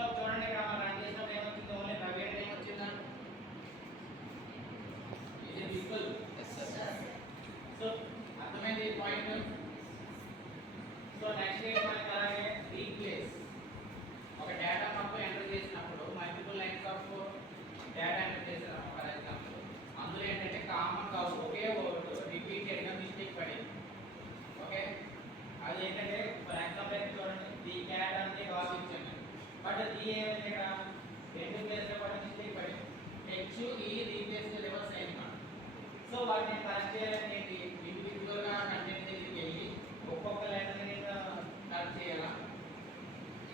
చూడండి ఇక్కడ మనం రన్ చేసినప్పుడు ఏమొచ్చింది ఓన్లీ ప్రైవేట్ ఏమొచ్చిందా ఇది ఈక్వల్ ఎస్ సార్. సో అర్థమైంది ఈ పాయింట్ సో నెక్స్ట్ ఏంటి మనకి అలాగే రీప్లేస్ ఒక డేటా మొత్తం ఎంటర్ చేసినప్పుడు multiple lines of data enter చేసాము ఫర్ ఎగ్జాంపుల్ అందులో ఏంటంటే కామన్ గా ఒకే వర్డ్ రిపీటెడ్ గా మిస్టేక్ పడింది ఓకే అది ఏంటంటే ఫర్ ఎగ్జాంపుల్ అయితే చూడండి ది క్యాట్ అంటే డాగ్ ఇచ్చాను బట్ ది ఏమైంది ఇక్కడ రెండు ప్లేస్ లో కూడా మిస్టేక్ పడింది హెచ్ ఈ రీప్లేస్ రివర్స్ అయింది సో వాటిని కరెక్ట్ చేయాలంటే ఏంటి ఇండివిజువల్ గా కంటెంట్ దగ్గరికి వెళ్ళి ఒక్కొక్క లెటర్ ని కరెక్ట్ చేయాలా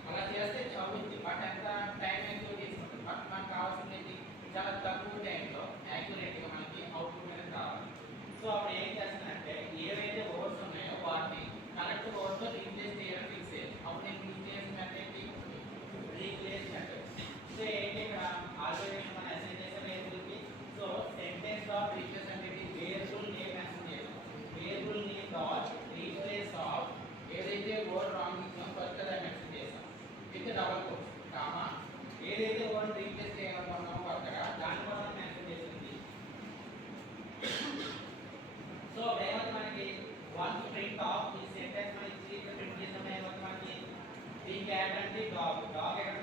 అలా చేస్తే చదువుతుంది బట్ ఎంత టైం ఎక్కువ తీసుకుంటుంది బట్ మనకు కావాల్సింది చాలా తక్కువ టైంలో యాక్యురేట్గా మనకి అవుట్పుట్ అనేది కావాలి సో అప్పుడు ఏం చేస్తానంటే ఏవైతే వర్డ్స్ ఉన్నాయో వాటిని కరెక్ట్ వర్డ్తో రీప్లేస్ చేయడం ఫిక్స్ చేయాలి అప్పుడు నేను యూజ్ చేసిన ఏంటి రీప్లేస్ మెథడ్ సో ఏంటి ఇక్కడ ఆల్రెడీ మనం అసైన్ చేసే వేరియబుల్కి సో సెంటెన్స్ డాట్ రీప్లేస్ అంటే వేరియబుల్ నేమ్ మెన్షన్ చేయాలి variable name dot replace of ఏదైతే వర్డ్ రాంగ్ ఇచ్చామో ఫస్ట్ అది మెన్షన్ చేసాం విత్ డబుల్ కోట్స్ కామా ఏదైతే వర్డ్ రీప్లేస్ చేయాలనుకున్నామో అక్కడ దాన్ని కూడా మెన్షన్ చేసింది సో ఏమంటే మనకి వన్ ప్రింట్ ఆఫ్ ఈ సెంటెన్స్ మనకి ప్రింట్ చేసిన ఏమంటే మనకి ది క్యాట్ అంటే డాగ్ డాగ్ ఎక్కడ